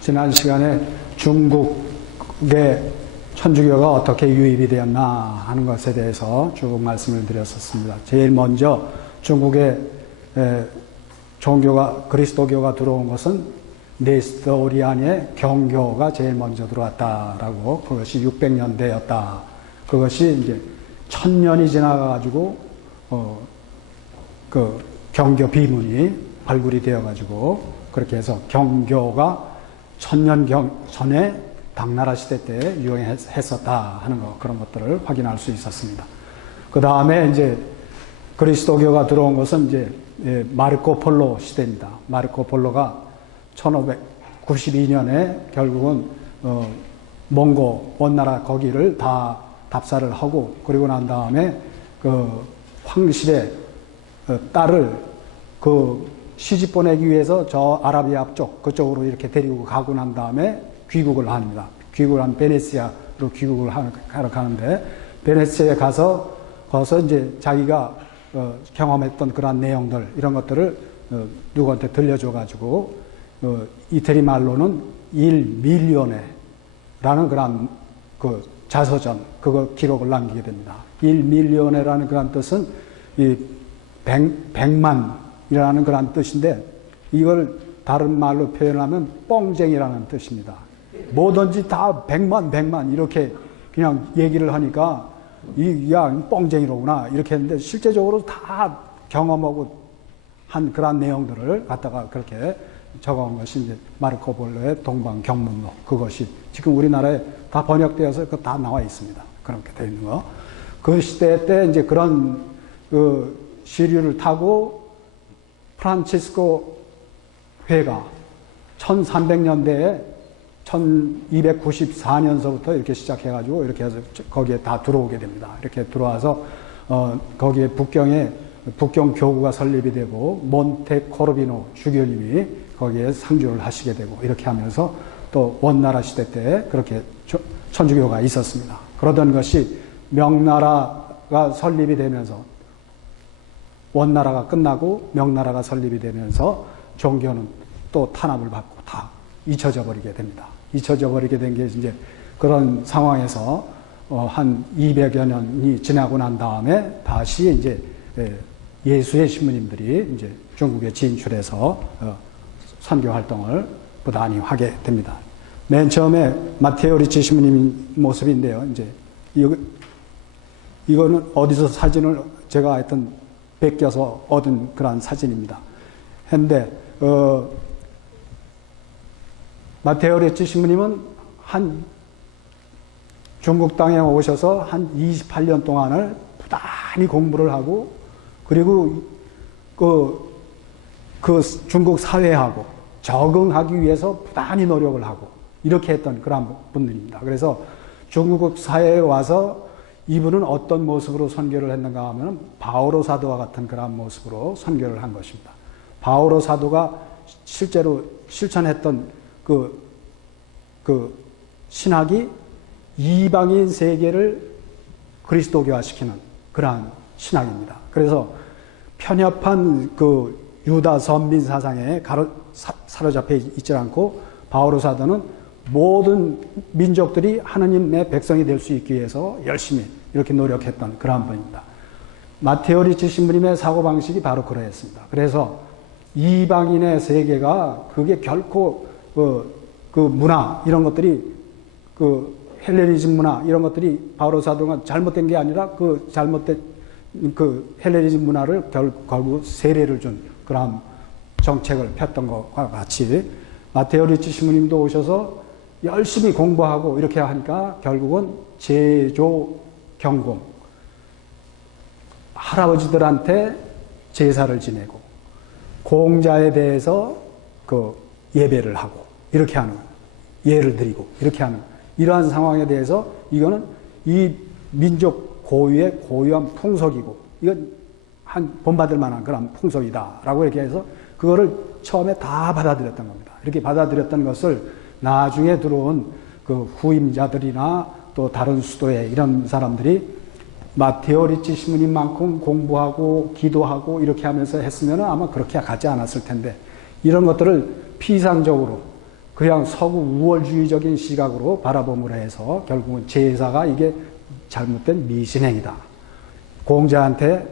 지난 시간에 중국의 천주교가 어떻게 유입이 되었나 하는 것에 대해서 쭉 말씀을 드렸었습니다. 제일 먼저 중국의 종교가, 그리스도교가 들어온 것은 네스토리안의 경교가 제일 먼저 들어왔다라고, 그것이 600년대였다. 그것이 이제 1000년이 지나가지고 그 경교 비문이 발굴이 되어가지고 그렇게 해서 경교가 1000년 전에 당나라 시대 때 유행했었다 하는 거, 그런 것들을 확인할 수 있었습니다. 그 다음에 이제 그리스도교가 들어온 것은 이제 마르코 폴로 시대입니다. 마르코 폴로가 1592년에 결국은 몽고 원나라 거기를 다 답사를 하고, 그리고 난 다음에 그 황실의 딸을 그 시집 보내기 위해서 저 아라비아 쪽 그쪽으로 이렇게 데리고 가고 난 다음에 귀국을 합니다. 귀국을 한 베네치아로 귀국을 하러 가는데, 베네치아에 가서 거기서 이제 자기가 경험했던 그러한 내용들, 이런 것들을 누구한테 들려줘가지고 이태리 말로는 1밀리오네라는 그런 그 자서전, 그거 기록을 남기게 됩니다. 1밀리오네라는 그런 뜻은 이 100만이라는 그런 뜻인데, 이걸 다른 말로 표현하면 뻥쟁이라는 뜻입니다. 뭐든지 다 100만 이렇게 그냥 얘기를 하니까 야, 뻥쟁이로구나 이렇게 했는데, 실제적으로 다 경험하고 한 그런 내용들을 갖다가 그렇게 적어온 것이 이제 마르코 폴로의 동방경문록, 그것이 지금 우리나라에 다 번역되어서 그 다 나와 있습니다. 그렇게 되어 있는 거. 그 시대 때 이제 그런 그 시류를 타고 프란치스코 회가 1300년대에 1294년서부터 이렇게 시작해가지고 이렇게 해서 거기에 다 들어오게 됩니다. 이렇게 들어와서 거기에 북경 교구가 설립이 되고, 몬테코르비노 주교님이 거기에 상주를 하시게 되고, 이렇게 하면서 또 원나라 시대 때 그렇게 천주교가 있었습니다. 그러던 것이 명나라가 설립이 되면서, 원나라가 끝나고 명나라가 설립이 되면서 종교는 또 탄압을 받고 다 잊혀져 버리게 됩니다. 잊혀져 버리게 된 게 이제 그런 상황에서 한 200여 년이 지나고 난 다음에 다시 이제 예수의 신부님들이 이제 중국에 진출해서 선교 활동을 부단히 하게 됩니다. 맨 처음에 마테오 리치 신부님 모습인데요. 이제 이거는 어디서 사진을 제가 하여튼 베껴서 얻은 그런 사진입니다. 근데 마테오 리치 신부님은 한 중국 땅에 오셔서 한 28년 동안을 부단히 공부를 하고, 그리고 그 중국 사회하고 적응하기 위해서 부단히 노력을 하고 이렇게 했던 그런 분들입니다. 그래서 중국 사회에 와서 이분은 어떤 모습으로 선교를 했는가 하면 바오로 사도와 같은 그런 모습으로 선교를 한 것입니다. 바오로 사도가 실제로 실천했던 그 신학이 이방인 세계를 그리스도교화시키는 그러한 신학입니다. 그래서 편협한 그 유다 선민 사상에 사로잡혀 있지 않고, 바오로 사도는 모든 민족들이 하느님의 백성이 될 수 있기 위해서 열심히 이렇게 노력했던 그러한 분입니다. 마테오 리치 신부님의 사고방식이 바로 그러했습니다. 그래서 이방인의 세계가 그게 결코 그 문화, 이런 것들이 그 헬레니즘 문화, 이런 것들이 바오로 사도가 잘못된 게 아니라 그 잘못된 그 헬레니즘 문화를 결국 세례를 준 그런 정책을 폈던 것과 같이, 마테오 리치 신부님도 오셔서 열심히 공부하고 이렇게 하니까 결국은 제조 경공, 할아버지들한테 제사를 지내고 공자에 대해서 그 예배를 하고 이렇게 하는, 예를 드리고 이렇게 하는 이러한 상황에 대해서, 이거는 이 민족 고유의 고유한 풍속이고 이건 한 본받을 만한 그런 풍속이다라고 이렇게 해서 그거를 처음에 다 받아들였던 겁니다. 이렇게 받아들였던 것을 나중에 들어온 그 후임자들이나 또 다른 수도에 이런 사람들이 마테오 리치 신부님만큼 공부하고 기도하고 이렇게 하면서 했으면 아마 그렇게 가지 않았을 텐데, 이런 것들을 피상적으로 그냥 서구 우월주의적인 시각으로 바라봄으로 해서 결국은 제사가 이게 잘못된 미신행이다. 공자한테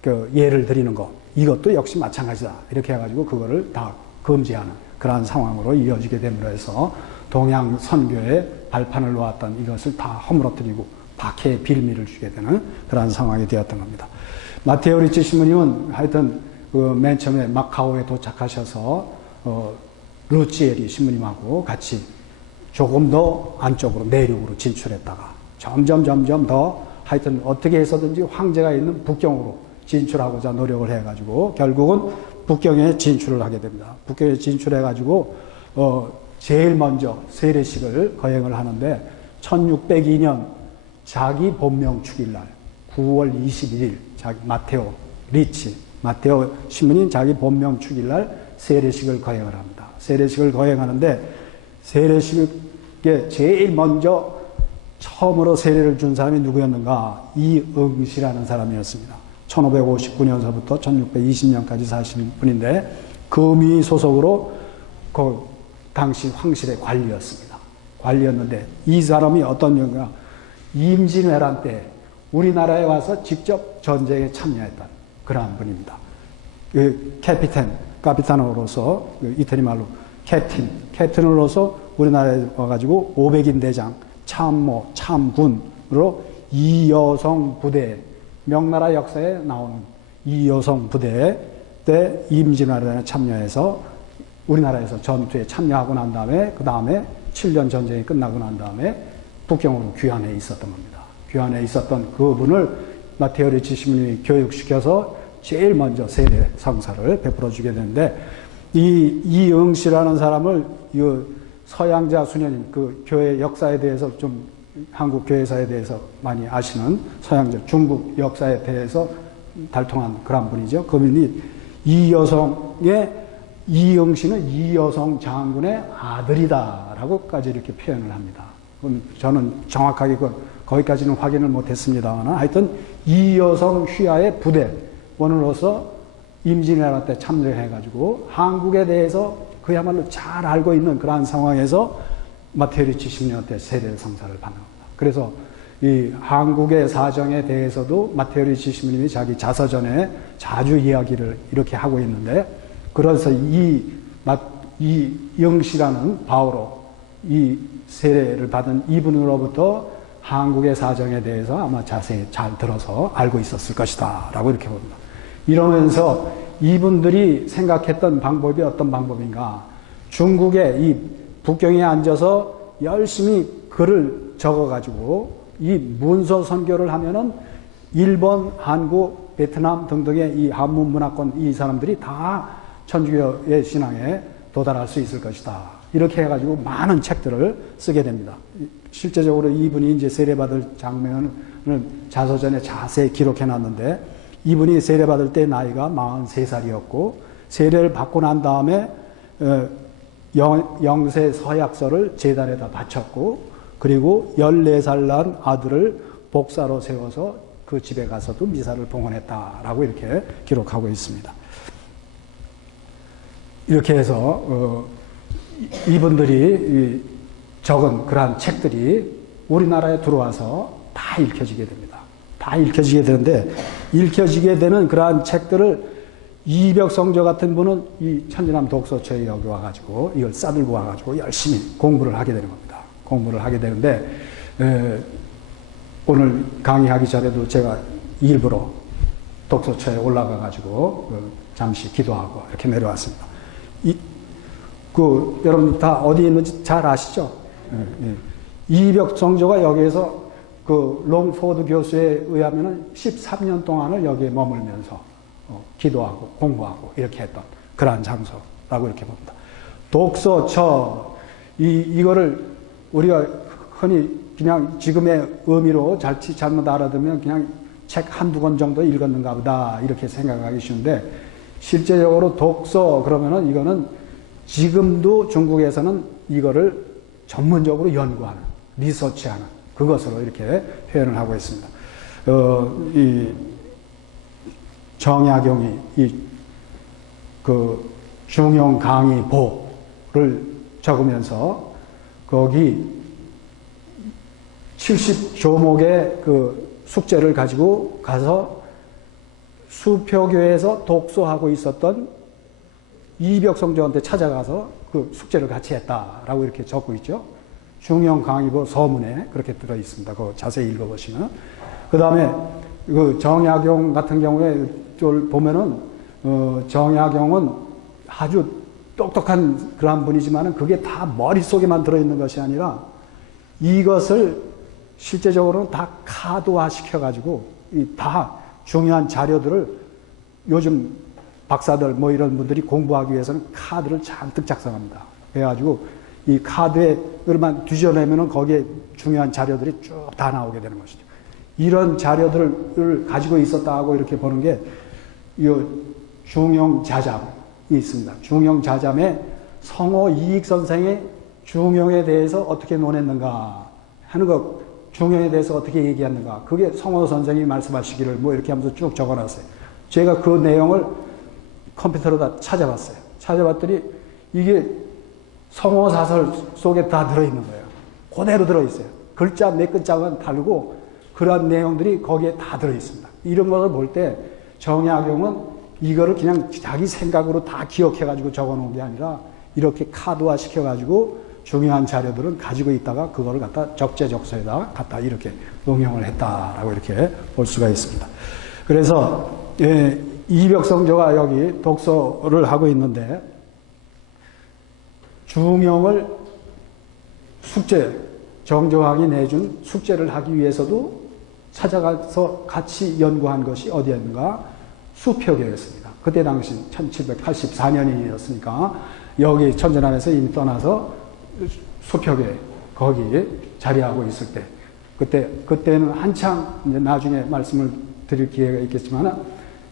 그 예를 드리는 것, 이것도 역시 마찬가지다. 이렇게 해가지고 그거를 다 금지하는 그러한 상황으로 이어지게 됨으로 해서 동양 선교의 발판을 놓았던 이것을 다 허물어뜨리고 박해의 빌미를 주게 되는 그러한 상황이 되었던 겁니다. 마테오 리치 신부님은 하여튼 그 맨 처음에 마카오에 도착하셔서 루치에리 신부님하고 같이 조금 더 안쪽으로 내륙으로 진출했다가 점점 더 하여튼 어떻게 해서든지 황제가 있는 북경으로 진출하고자 노력을 해가지고 결국은 북경에 진출을 하게 됩니다. 북경에 진출해가지고 제일 먼저 세례식을 거행을 하는데 1602년 자기 본명 축일날 9월 21일 마테오 리치 마테오 신부님 자기 본명 축일날 세례식을 거행을 합니다. 세례식을 거행하는데 세례식에 제일 먼저 처음으로 세례를 준 사람이 누구였는가? 이응시라는 사람이었습니다. 1559년서부터 1620년까지 사신 분인데 금이 소속으로 그 당시 황실의 관리였습니다. 관리였는데 이 사람이 어떤 영가 임진왜란 때 우리나라에 와서 직접 전쟁에 참여했던 그러한 분입니다. 그 카피타노로서 이태리 말로 캡틴으로서 우리나라에 와가지고 500인 대장, 참모, 참군으로 이여성 부대, 명나라 역사에 나오는 이여성 부대 때 임진왜란에 참여해서 우리나라에서 전투에 참여하고 난 다음에 그 다음에 7년 전쟁이 끝나고 난 다음에 북경으로 귀환해 있었던 겁니다. 귀환해 있었던 그분을 마테오 리치 신부님이 교육시켜서 제일 먼저 세례 성사를 베풀어 주게 되는데 이응씨라는 사람을 이 서양자 수녀님 그 교회 역사에 대해서 좀 한국 교회사에 대해서 많이 아시는 서양자 중국 역사에 대해서 달통한 그런 분이죠. 그분이 이여성의 이응씨는 이여성 장군의 아들이다라고까지 이렇게 표현을 합니다. 저는 정확하게 거기까지는 확인을 못했습니다만 하여튼 이여성 휘하의 부대원으로서 임진왜란 때 참여해가지고 한국에 대해서 그야말로 잘 알고 있는 그러한 상황에서 마테오 리치 신부님 때 세례 성사를 받는 겁니다. 그래서 이 한국의 사정에 대해서도 마테오 리치 신부님이 자기 자서전에 자주 이야기를 이렇게 하고 있는데 그래서 이 영씨라는 바오로 이 세례를 받은 이분으로부터 한국의 사정에 대해서 아마 자세히 잘 들어서 알고 있었을 것이다 라고 이렇게 봅니다. 이러면서 이분들이 생각했던 방법이 어떤 방법인가? 중국의 이 북경에 앉아서 열심히 글을 적어가지고 이 문서 선교를 하면은 일본, 한국, 베트남 등등의 이 한문 문화권 이 사람들이 다 천주교의 신앙에 도달할 수 있을 것이다. 이렇게 해가지고 많은 책들을 쓰게 됩니다. 실제적으로 이분이 이제 세례받을 장면을 자서전에 자세히 기록해 놨는데 이분이 세례받을 때 나이가 43살이었고 세례를 받고 난 다음에 영세 서약서를 제단에다 바쳤고 그리고 14살 난 아들을 복사로 세워서 그 집에 가서도 미사를 봉헌했다라고 이렇게 기록하고 있습니다. 이렇게 해서 이분들이 적은 그러한 책들이 우리나라에 들어와서 다 읽혀지게 됩니다. 다 읽혀지게 되는데 읽혀지게 되는 그러한 책들을 이벽성조 같은 분은 이 천지남 독서처에 여기 와가지고 이걸 싸들고 와가지고 열심히 공부를 하게 되는 겁니다. 공부를 하게 되는데 오늘 강의하기 전에도 제가 일부러 독서처에 올라가가지고 잠시 기도하고 이렇게 내려왔습니다. 여러분 다 어디 있는지 잘 아시죠? 이벽성조가 여기에서 그 롱포드 교수에 의하면 13년 동안을 여기에 머물면서 기도하고 공부하고 이렇게 했던 그러한 장소라고 이렇게 봅니다. 독서처 이거를 우리가 흔히 그냥 지금의 의미로 잘못 알아두면 그냥 책 한두 권 정도 읽었는가 보다 이렇게 생각하기 쉬운데 실제적으로 독서 그러면은 이거는 지금도 중국에서는 이거를 전문적으로 연구하는 리서치하는 그것으로 이렇게 표현을 하고 있습니다. 이 정약용이 그 중용 강의보를 적으면서 거기 70조목의 그 숙제를 가지고 가서 수표교에서 독서하고 있었던 이벽성조한테 찾아가서 그 숙제를 같이 했다라고 이렇게 적고 있죠. 중용 강의보 서문에 그렇게 들어 있습니다. 그거 자세히 읽어보시면. 그 다음에 그 정약용 같은 경우에 보면은 정약용은 아주 똑똑한 그런 분이지만은 그게 다 머릿속에만 들어있는 것이 아니라 이것을 실제적으로는 다 카드화 시켜가지고 다 중요한 자료들을 요즘 박사들 뭐 이런 분들이 공부하기 위해서는 카드를 잔뜩 작성합니다. 그래가지고 이 카드에만 뒤져내면은 거기에 중요한 자료들이 쭉 다 나오게 되는 것이죠. 이런 자료들을 가지고 있었다고 이렇게 보는 게 이 중용자잠이 있습니다. 중용자잠에 성호 이익 선생의 중용에 대해서 어떻게 논했는가 하는 것, 중용에 대해서 어떻게 얘기했는가, 그게 성호 선생이 말씀하시기를 뭐 이렇게 하면서 쭉 적어놨어요. 제가 그 내용을 컴퓨터로 다 찾아봤어요. 찾아봤더니 이게 성호 사설 속에 다 들어있는 거예요. 그대로 들어있어요. 글자 몇 글자만 다르고 그런 내용들이 거기에 다 들어있습니다. 이런 것을 볼 때 정약용은 이거를 그냥 자기 생각으로 다 기억해가지고 적어놓은 게 아니라 이렇게 카드화 시켜가지고 중요한 자료들은 가지고 있다가 그거를 갖다 적재적소에다 갖다 이렇게 응용을 했다라고 이렇게 볼 수가 있습니다. 그래서 이벽성조가 여기 독서를 하고 있는데 중용을 숙제, 정조왕이 내준 숙제를 하기 위해서도 찾아가서 같이 연구한 것이 어디였는가? 수표교였습니다. 그때 당시 1784년이었으니까 여기 천전함에서 이미 떠나서 수표교에 거기 자리하고 있을 때 그때는 한창 이제 나중에 말씀을 드릴 기회가 있겠지만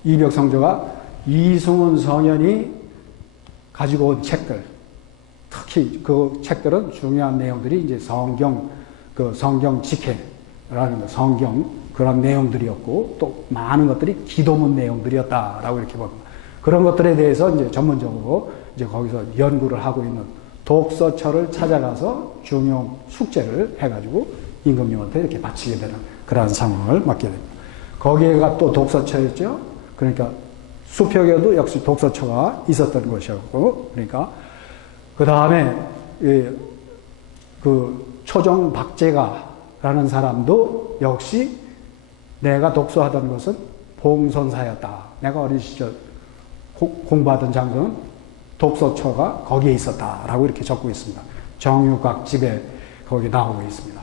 이벽성조가 이승훈 성현이 가지고 온 책들, 특히 그 책들은 중요한 내용들이 이제 성경 직해라는 거, 성경 그런 내용들이었고 또 많은 것들이 기도문 내용들이었다라고 이렇게 봅니다. 그런 것들에 대해서 이제 전문적으로 이제 거기서 연구를 하고 있는 독서처를 찾아가서 중용 숙제를 해가지고 임금님한테 이렇게 바치게 되는 그러한 상황을 맞게 됩니다. 거기에가 또 독서처였죠. 그러니까 수표교도 역시 독서처가 있었던 것이었고, 그러니까 그 다음에 그 초정박제가라는 사람도 역시 내가 독서하던 것은 봉선사였다. 내가 어린 시절 공부하던 장소는 독서처가 거기에 있었다라고 이렇게 적고 있습니다. 정유각 집에 거기 나오고 있습니다.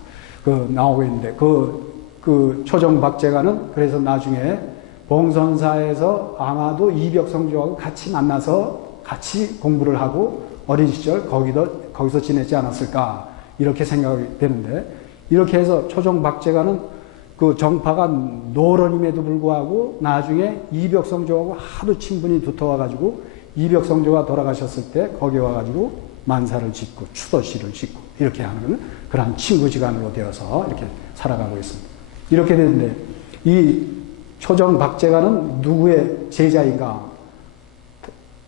나오고 있는데 그 초정박제가는 그래서 나중에 봉선사에서 아마도 이벽성조하고 같이 만나서 같이 공부를 하고 어린 시절 거기서 지내지 않았을까 이렇게 생각이 되는데, 이렇게 해서 초정박제가는 그 정파가 노론임에도 불구하고 나중에 이벽성조하고 하도 친분이 두터워가지고 이벽성조가 돌아가셨을 때 거기 와가지고 만사를 짓고 추도시를 짓고 이렇게 하는 그런 친구지간으로 되어서 이렇게 살아가고 있습니다. 이렇게 되는데 이 초정박제가는 누구의 제자인가?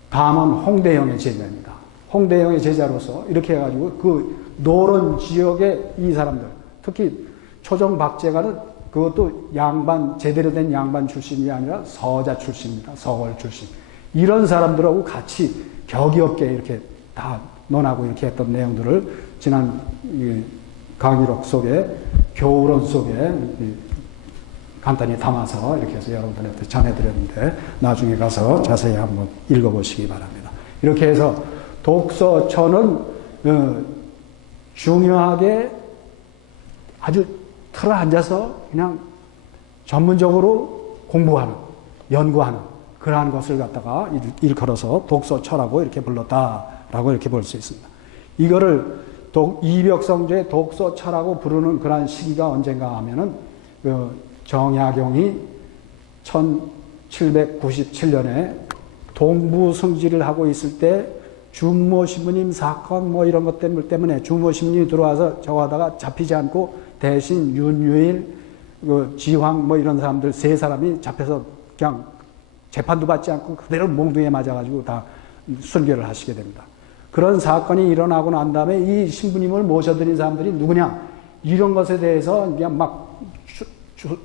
담원 홍대영의 제자입니다. 홍대영의 제자로서 이렇게 해가지고 그 노론 지역의 이 사람들, 특히 초정박제가는 그것도 제대로 된 양반 출신이 아니라 서자 출신입니다. 서월 출신. 이런 사람들하고 같이 격이 없게 이렇게 다 논하고 이렇게 했던 내용들을 지난 강의록 속에, 교우론 속에 간단히 담아서 이렇게 해서 여러분들한테 전해드렸는데 나중에 가서 자세히 한번 읽어보시기 바랍니다. 이렇게 해서 독서처는 중요하게 아주 틀어 앉아서 그냥 전문적으로 공부하는, 연구하는 그러한 것을 갖다가 일컬어서 독서처라고 이렇게 불렀다라고 이렇게 볼 수 있습니다. 이거를 이벽성조의 독서처라고 부르는 그러한 시기가 언젠가 하면은 정약용이 1797년에 동부승지를 하고 있을 때 준모 신부님 사건 뭐 이런 것 때문에 준모 신부님이 들어와서 저거 하다가 잡히지 않고 대신 윤유일, 지황 뭐 이런 사람들 세 사람이 잡혀서 그냥 재판도 받지 않고 그대로 몽둥이에 맞아가지고 다 순교를 하시게 됩니다. 그런 사건이 일어나고 난 다음에 이 신부님을 모셔드린 사람들이 누구냐? 이런 것에 대해서 그냥 막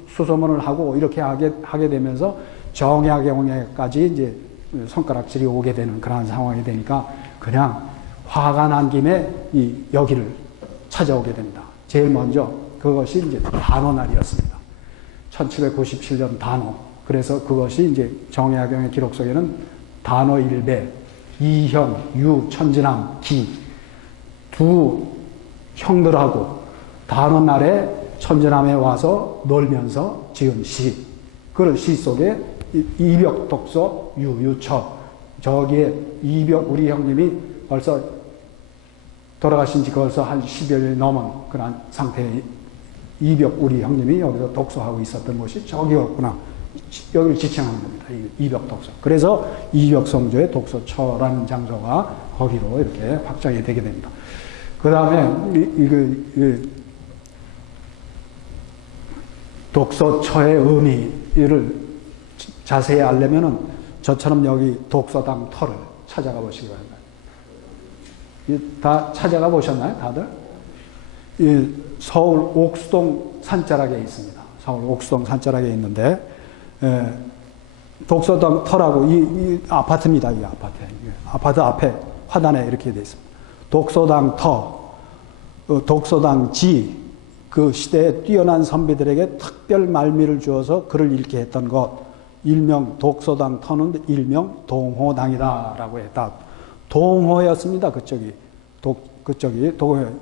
수소문을 하고 이렇게 하게 되면서 정약용에까지 이제 손가락질이 오게 되는 그런 상황이 되니까 그냥 화가 난 김에 여기를 찾아오게 됩니다. 제일 먼저 그것이 이제 단오날이었습니다. 1797년 단오. 그래서 그것이 이제 정약용의 기록 속에는 단오 일배, 이형, 유, 천진함, 기 두 형들하고 단오날에 천진함에 와서 놀면서 지은 시. 그 시 속에 이벽 독서 유유처. 저기에 이벽 우리 형님이 벌써 돌아가신 지 벌써 한 10여일 넘은 그런 상태의 이벽 우리 형님이 여기서 독서하고 있었던 곳이 저기였구나. 여기를 지칭하는 겁니다. 이벽 독서. 그래서 이벽 성조의 독서처라는 장소가 거기로 이렇게 확장이 되게 됩니다. 그 다음에 독서처의 의미를 자세히 알려면은 저처럼 여기 독서당 터를 찾아가 보시기 바랍니다. 다 찾아가 보셨나요, 다들? 서울 옥수동 산자락에 있습니다. 서울 옥수동 산자락에 있는데 독서당 터라고 이 아파트입니다. 이 아파트. 아파트 앞에 화단에 이렇게 되어 있습니다. 독서당 터, 독서당 지, 그 시대에 뛰어난 선비들에게 특별 말미를 주어서 글을 읽게 했던 것, 일명 독서당 터는 일명 동호당이다라고 했다. 동호였습니다. 그쪽이.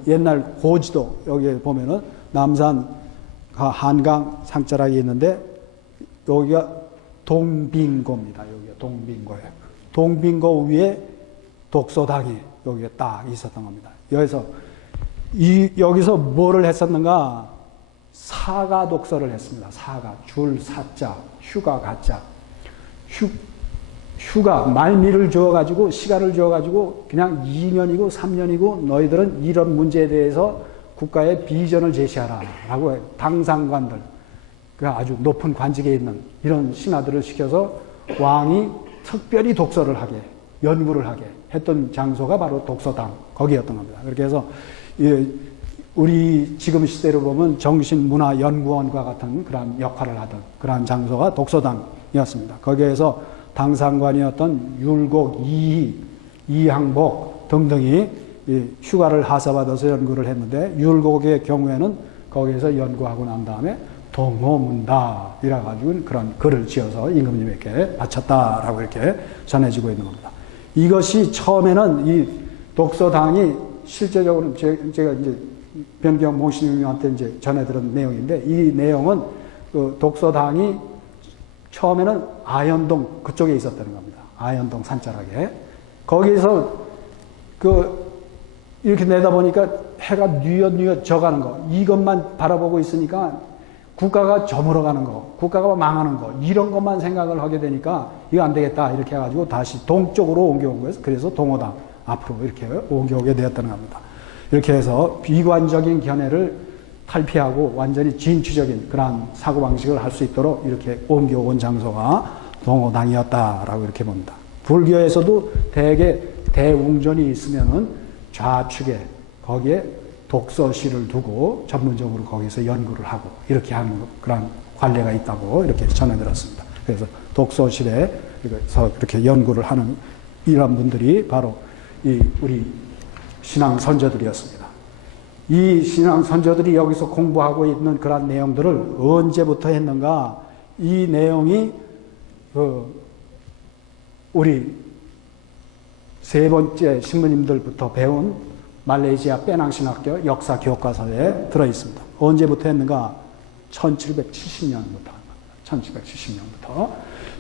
옛날 고지도 여기에 보면은 남산 한강 상자락이 있는데 여기가 동빙고입니다. 여기가 동빙고예요. 동빙고 위에 독서당이 여기에 딱 있었던 겁니다. 여기서 뭐를 했었는가? 사가 독서를 했습니다. 사가, 줄 사자, 휴가 가자. 휴가, 말미를 주어가지고, 시간을 주어가지고, 그냥 2년이고 3년이고, 너희들은 이런 문제에 대해서 국가에 비전을 제시하라. 라고 당상관들, 그 아주 높은 관직에 있는 이런 신하들을 시켜서 왕이 특별히 독서를 하게, 연구를 하게 했던 장소가 바로 독서당, 거기였던 겁니다. 그렇게 해서, 우리 지금 시대로 보면 정신문화연구원과 같은 그런 역할을 하던 그런 장소가 독서당이었습니다. 거기에서 당상관이었던 율곡, 이항복 등등이 휴가를 하사받아서 연구를 했는데 율곡의 경우에는 거기에서 연구하고 난 다음에 동호문다 이래가지고 그런 글을 지어서 임금님에게 바쳤다라고 이렇게 전해지고 있는 겁니다. 이것이 처음에는 이 독서당이 실제적으로 제가 이제 변경 모시님한테 이제 전해들은 내용인데 이 내용은 그 독서당이 처음에는 아현동 그쪽에 있었다는 겁니다. 아현동 산자락에. 거기서 이렇게 내다보니까 해가 뉘엿뉘엿 져가는 거. 이것만 바라보고 있으니까 국가가 저물어가는 거, 국가가 망하는 거, 이런 것만 생각을 하게 되니까 이거 안 되겠다. 이렇게 해가지고 다시 동쪽으로 옮겨온 거예요. 그래서 동호당 앞으로 이렇게 옮겨오게 되었다는 겁니다. 이렇게 해서 비관적인 견해를 탈피하고 완전히 진취적인 그런 사고방식을 할 수 있도록 이렇게 옮겨온 장소가 동호당이었다라고 이렇게 봅니다. 불교에서도 대개 대웅전이 있으면은 좌측에 거기에 독서실을 두고 전문적으로 거기서 연구를 하고 이렇게 하는 그런 관례가 있다고 이렇게 전해 들었습니다. 그래서 독서실에서 이렇게 연구를 하는 이런 분들이 바로 우리 신앙 선조들이었습니다. 이 신앙 선조들이 여기서 공부하고 있는 그런 내용들을 언제부터 했는가? 이 내용이 우리 세 번째 신부님들부터 배운 말레이시아 빼낭신학교 역사 교과서에 들어 있습니다. 언제부터 했는가? 1770년부터.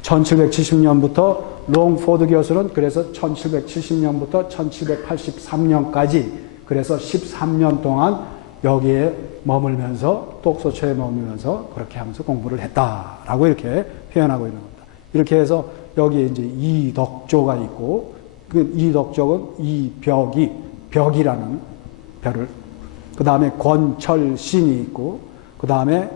1770년부터 롱포드 교수는 그래서 1770년부터 1783년까지 그래서 13년 동안 여기에 머물면서 독서처에 머물면서 그렇게 하면서 공부를 했다라고 이렇게 표현하고 있는 겁니다. 이렇게 해서 여기에 이제 이덕조가 있고 그 이덕조는 벽이라는 별을 그 다음에 권철신이 있고 그 다음에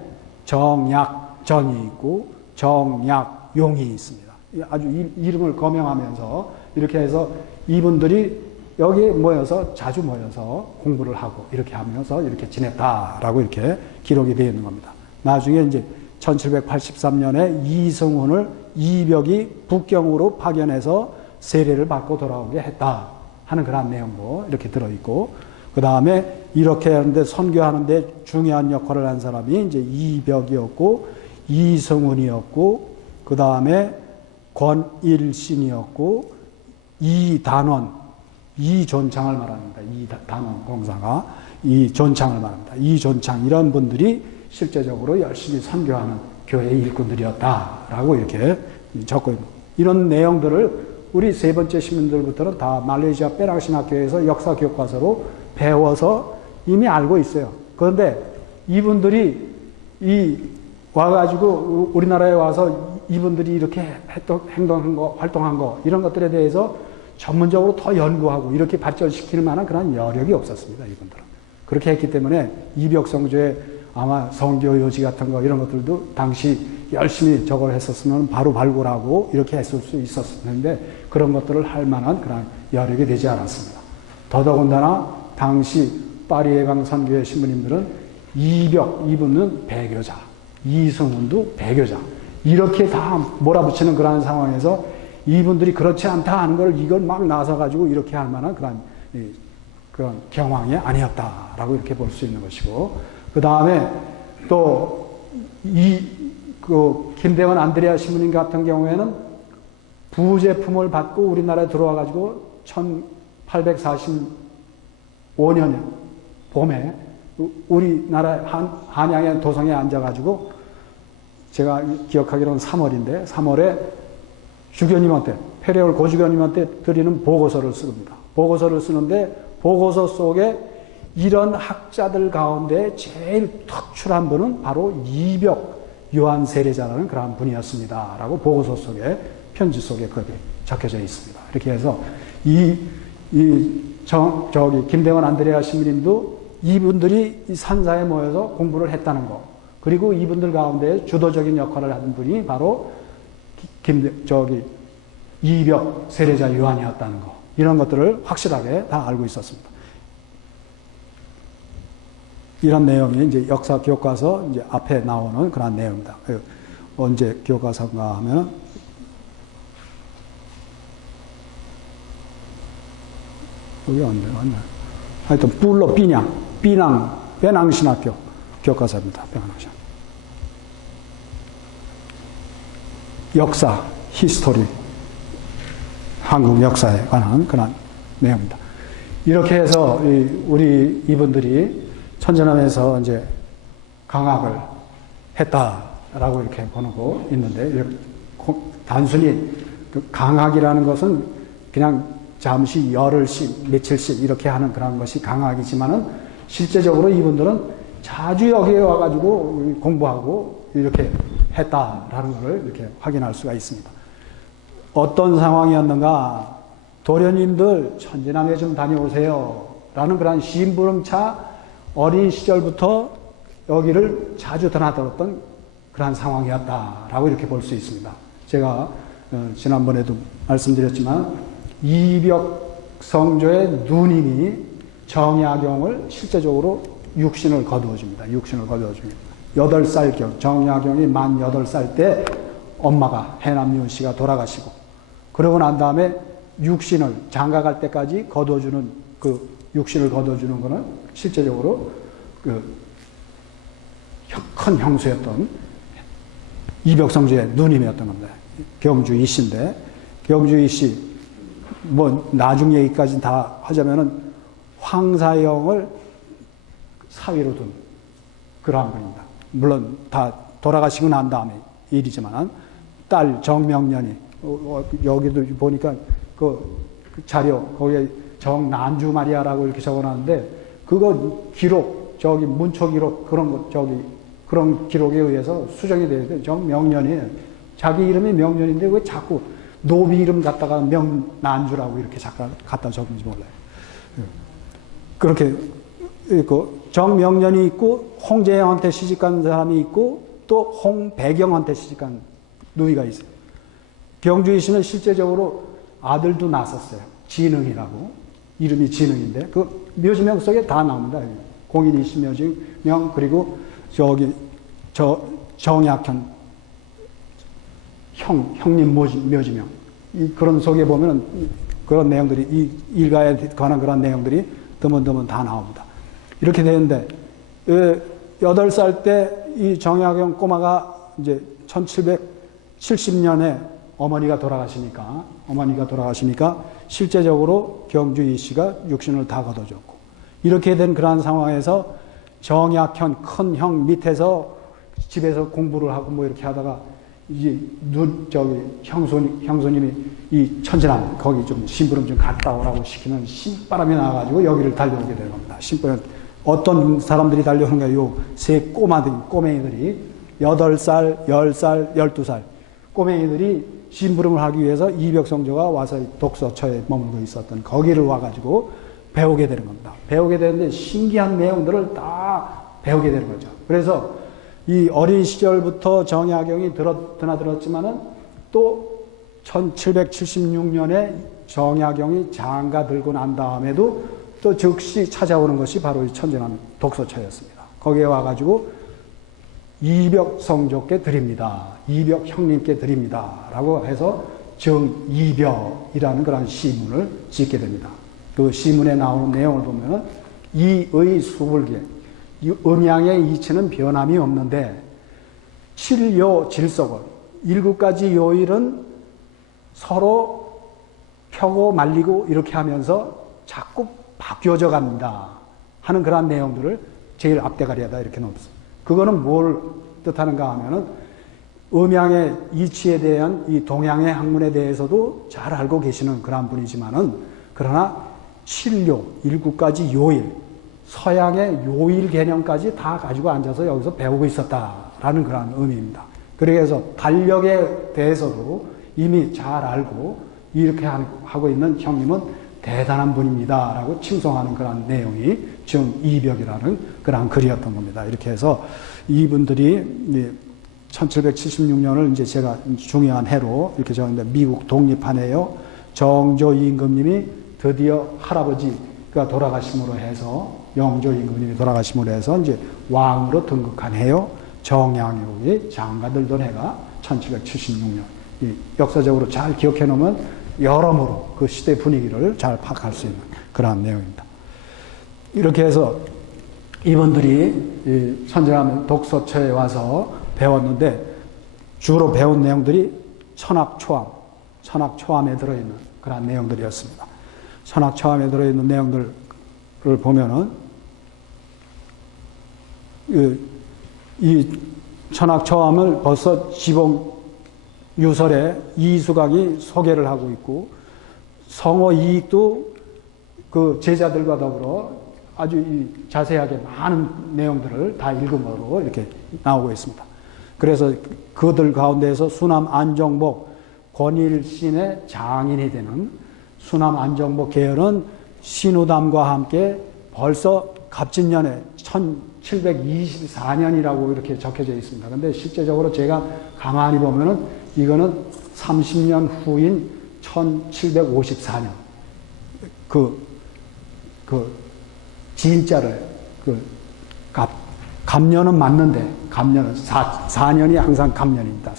정약전이 있고 정약용이 있습니다. 아주 이름을 거명하면서 이렇게 해서 이분들이 여기 모여서 자주 모여서 공부를 하고 이렇게 하면서 이렇게 지냈다라고 이렇게 기록이 되어 있는 겁니다. 나중에 이제 1783년에 이승훈을 이벽이 북경으로 파견해서 세례를 받고 돌아오게 했다 하는 그런 내용도 이렇게 들어있고, 그 다음에 이렇게 하는데 선교하는데 중요한 역할을 한 사람이 이제 이벽이었고, 이승훈이었고, 그 다음에 권일신이었고, 이단원, 이존창을 말합니다. 이단원 공사가 이존창을 말합니다. 이존창 이런 분들이 실제적으로 열심히 선교하는 교회의 일꾼들이었다라고 이렇게 적고 있는, 이런 내용들을 우리 세 번째 시민들부터는 다 말레이시아 빼랑신학교에서 역사 교과서로 배워서 이미 알고 있어요. 그런데 이분들이 와가지고 우리나라에 와서 이분들이 이렇게 행동한 거, 활동한 거, 이런 것들에 대해서 전문적으로 더 연구하고 이렇게 발전시킬 만한 그런 여력이 없었습니다, 이분들은. 그렇게 했기 때문에 이벽성조의 아마 성교요지 같은 거 이런 것들도 당시 열심히 저걸 했었으면 바로 발굴하고 이렇게 했을 수 있었는데 그런 것들을 할 만한 그런 여력이 되지 않았습니다. 더더군다나 당시 파리예방 선교회 신부님들은 이분은 배교자, 이승훈도 배교자, 이렇게 다 몰아붙이는 그런 상황에서 이분들이 그렇지 않다 하는 걸 이걸 막 나서가지고 이렇게 할 만한 그런 경황이 아니었다라고 이렇게 볼 수 있는 것이고, 그 다음에 또 김대원 안드레아 신부님 같은 경우에는 부제품을 받고 우리나라에 들어와가지고 1845년 봄에 우리나라 한양의 도성에 앉아가지고, 제가 기억하기로는 3월인데 3월에 주교님한테, 페레올 고주교님한테 드리는 보고서를 씁니다. 보고서를 쓰는데 보고서 속에 이런 학자들 가운데 제일 특출한 분은 바로 이벽 요한 세례자라는 그런 분이었습니다 라고 보고서 속에, 편지 속에 그렇게 적혀져 있습니다. 이렇게 해서 김대원 안드레아 신부님도 이분들이 이 산사에 모여서 공부를 했다는 거, 그리고 이분들 가운데 주도적인 역할을 하는 분이 바로 이벽 세례자 요한이었다는 거, 이런 것들을 확실하게 다 알고 있었습니다. 이런 내용이 이제 역사 교과서 이제 앞에 나오는 그런 내용입니다. 언제 교과서인가 하면 여기 언제 왔나? 하여튼 뿔로 빼낭신학교 교과서입니다. 빼낭신. 역사, 히스토리, 한국 역사에 관한 그런 내용입니다. 이렇게 해서 우리 이분들이 천전함에서 이제 강학을 했다라고 이렇게 보고 있는데, 단순히 강학이라는 것은 그냥 잠시 열흘씩, 며칠씩 이렇게 하는 그런 것이 강학이지만은 실제적으로 이분들은 자주 여기에 와가지고 공부하고 이렇게 했다라는 것을 이렇게 확인할 수가 있습니다. 어떤 상황이었는가? 도련님들 천진함에 좀 다녀오세요 라는 그런 심부름차 어린 시절부터 여기를 자주 드나들었던 그런 상황이었다라고 이렇게 볼 수 있습니다. 제가 지난번에도 말씀드렸지만 이벽 성조의 누님이 정약용을 실제적으로 육신을 거두어 줍니다. 8살경, 정약용이 만 8살 때 엄마가 해남윤 씨가 돌아가시고, 그러고 난 다음에 육신을 장가갈 때까지 거둬주는, 그 육신을 거둬주는 거는 실제적으로 큰 형수였던 이벽성조의 누님이었던 겁니다. 경주 이씨인데, 경주 이씨, 나중 얘기까지 다 하자면은 황사영을 사위로 둔 그러한 분입니다. 물론 다 돌아가시고 난 다음에 일이지만, 딸 정명년이, 여기도 보니까 그 자료, 거기에 정난주 마리아라고 이렇게 적어놨는데, 그거 기록, 문초 기록, 그런 기록에 의해서 수정이 되어 있는데, 정명년이, 자기 이름이 명년인데 왜 자꾸 노비 이름 갖다가 명난주라고 이렇게 잠깐 갖다 적은지 몰라요. 그렇게 있고, 정명년이 있고, 홍재영한테 시집간 사람이 있고, 또 홍배경한테 시집간 누이가 있어요. 경주이 씨는 실제적으로 아들도 낳았었어요. 진흥이라고. 이름이 진흥인데 그 묘지명 속에 다 나옵니다. 공인 이씨 묘지명 그리고 정약현 형님 묘지명 그런 속에 보면 그런 내용들이 이 일가에 관한 그런 내용들이 드문드문 다 나옵니다. 이렇게 되는데 8살 때 이 정약용 꼬마가 이제 1770년에 어머니가 돌아가시니까 실제적으로 경주 이 씨가 육신을 다 거둬줬고 이렇게 된 그러한 상황에서 정약현 큰 형 밑에서 집에서 공부를 하고 뭐 이렇게 하다가 이제 형수님이 이 천진암 거기 좀 심부름 좀 갔다 오라고 시키는 신바람이 나와가지고 여기를 달려오게 되는 겁니다. 신바람 어떤 사람들이 달려오는가 요 세 꼬맹이들이 8살, 10살, 12살 꼬맹이들이 심부름을 하기 위해서 이벽성조가 와서 독서처에 머물고 있었던 거기를 와가지고 배우게 되는 겁니다. 배우게 되는데 신기한 내용들을 다 배우게 되는 거죠. 그래서 이 어린 시절부터 정약용이 드나들었지만은 또 1776년에 정약용이 장가 들고 난 다음에도 또 즉시 찾아오는 것이 바로 이 천진암 독서처였습니다. 거기에 와가지고 이벽 성조께 드립니다. 이벽 형님께 드립니다. 라고 해서 정이벽이라는 그런 시문을 짓게 됩니다. 그 시문에 나오는 내용을 보면 이의 수불계, 음양의 이치는 변함이 없는데 칠요 질석을 7가지 요일은 서로 펴고 말리고 이렇게 하면서 자꾸 바뀌어져 갑니다 하는 그런 내용들을 제일 앞대가리에다 이렇게 놓습니다. 그거는 뭘 뜻하는가 하면은 음양의 이치에 대한 이 동양의 학문에 대해서도 잘 알고 계시는 그런 분이지만은 그러나 칠요 7가지 요일 서양의 요일 개념까지 다 가지고 앉아서 여기서 배우고 있었다라는 그런 의미입니다. 그래서 달력에 대해서도 이미 잘 알고 이렇게 하고 있는 형님은 대단한 분입니다 라고 칭송하는 그런 내용이 정이벽이라는 그런 글이었던 겁니다. 이렇게 해서 이분들이 1776년을 이제 제가 중요한 해로 이렇게 적었는데 미국 독립한 해요. 정조 임금님이 드디어 할아버지가 돌아가심으로 해서 영조 임금님이 돌아가심으로 해서 이제 왕으로 등극한 해요. 정약용이 장가들던 해가 1776년. 역사적으로 잘 기억해 놓으면 여러모로 그 시대 분위기를 잘 파악할 수 있는 그러한 내용입니다. 이렇게 해서 이분들이 천진암 독서처에 와서 배웠는데 주로 배운 내용들이 천학초암에 들어있는 그런 내용들이었습니다. 천학초암에 들어있는 내용들을 보면은 이 천학초암을 벌써 지봉 유설에 이수각이 소개를 하고 있고 성어 이익도 그 제자들과 더불어 아주 자세하게 많은 내용들을 다 읽음으로 이렇게 나오고 있습니다. 그래서 그들 가운데에서 수남 안정복 권일신의 장인이 되는 수남 안정복 계열은 신우담과 함께 벌써 갑진년에 1724년이라고 이렇게 적혀져 있습니다. 근데 실제적으로 제가 가만히 보면은 이거는 30년 후인 1754년. 진짜를, 갑년은 맞는데, 갑년은 4년이 항상 갑년입니다.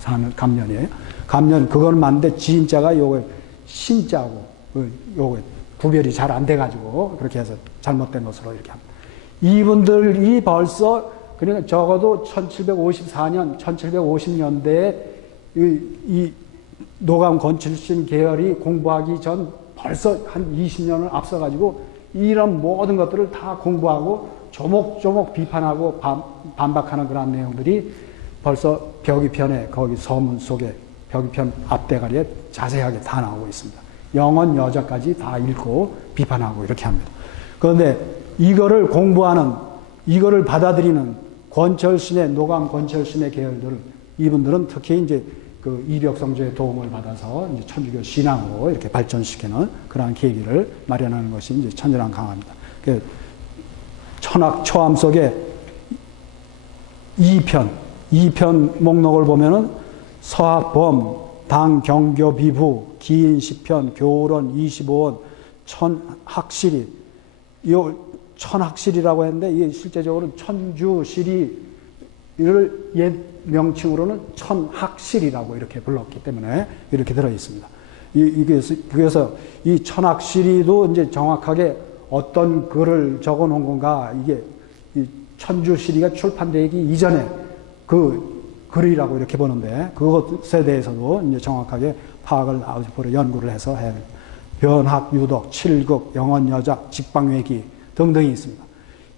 4는 갑년이에요. 갑년, 그건 맞는데, 진짜가 요거 신자고, 요거 구별이 잘 안 돼가지고, 그렇게 해서 잘못된 것으로 이렇게 합니다. 이분들이 벌써, 그러니까 적어도 1754년, 1750년대에 이 노감 권칠신 계열이 공부하기 전 벌써 한 20년을 앞서가지고 이런 모든 것들을 다 공부하고 조목조목 비판하고 반박하는 그런 내용들이 벌써 벽이편에 거기 서문 속에 벽이편 앞대가리에 자세하게 다 나오고 있습니다. 영원 여자까지 다 읽고 비판하고 이렇게 합니다. 그런데 이거를 공부하는 이거를 받아들이는 권철신의 노감 권철신의 계열들 이분들은 특히 이제 그 이벽성조의 도움을 받아서 이제 천주교 신앙으로 이렇게 발전시키는 그러한 계기를 마련하는 것이 이제 천진암 강화입니다. 천학초암 속에 2편 목록을 보면은 서학범, 당 경교 비부 기인 시편 교론 25원 천학시리 이 천학시리라고 했는데 이게 실제적으로는 천주시리를 옛 명칭으로는 천학시리라고 이렇게 불렀기 때문에 이렇게 들어 있습니다. 그래서 이 천학시리도 이제 정확하게 어떤 글을 적어 놓은 건가, 이게 이 천주시리가 출판되기 이전에 그 글이라고 이렇게 보는데, 그것에 대해서도 이제 정확하게 파악을 앞으로 연구를 해서 해야 됩니다. 변학, 유덕, 칠극, 영언여작, 직방외기 등등이 있습니다.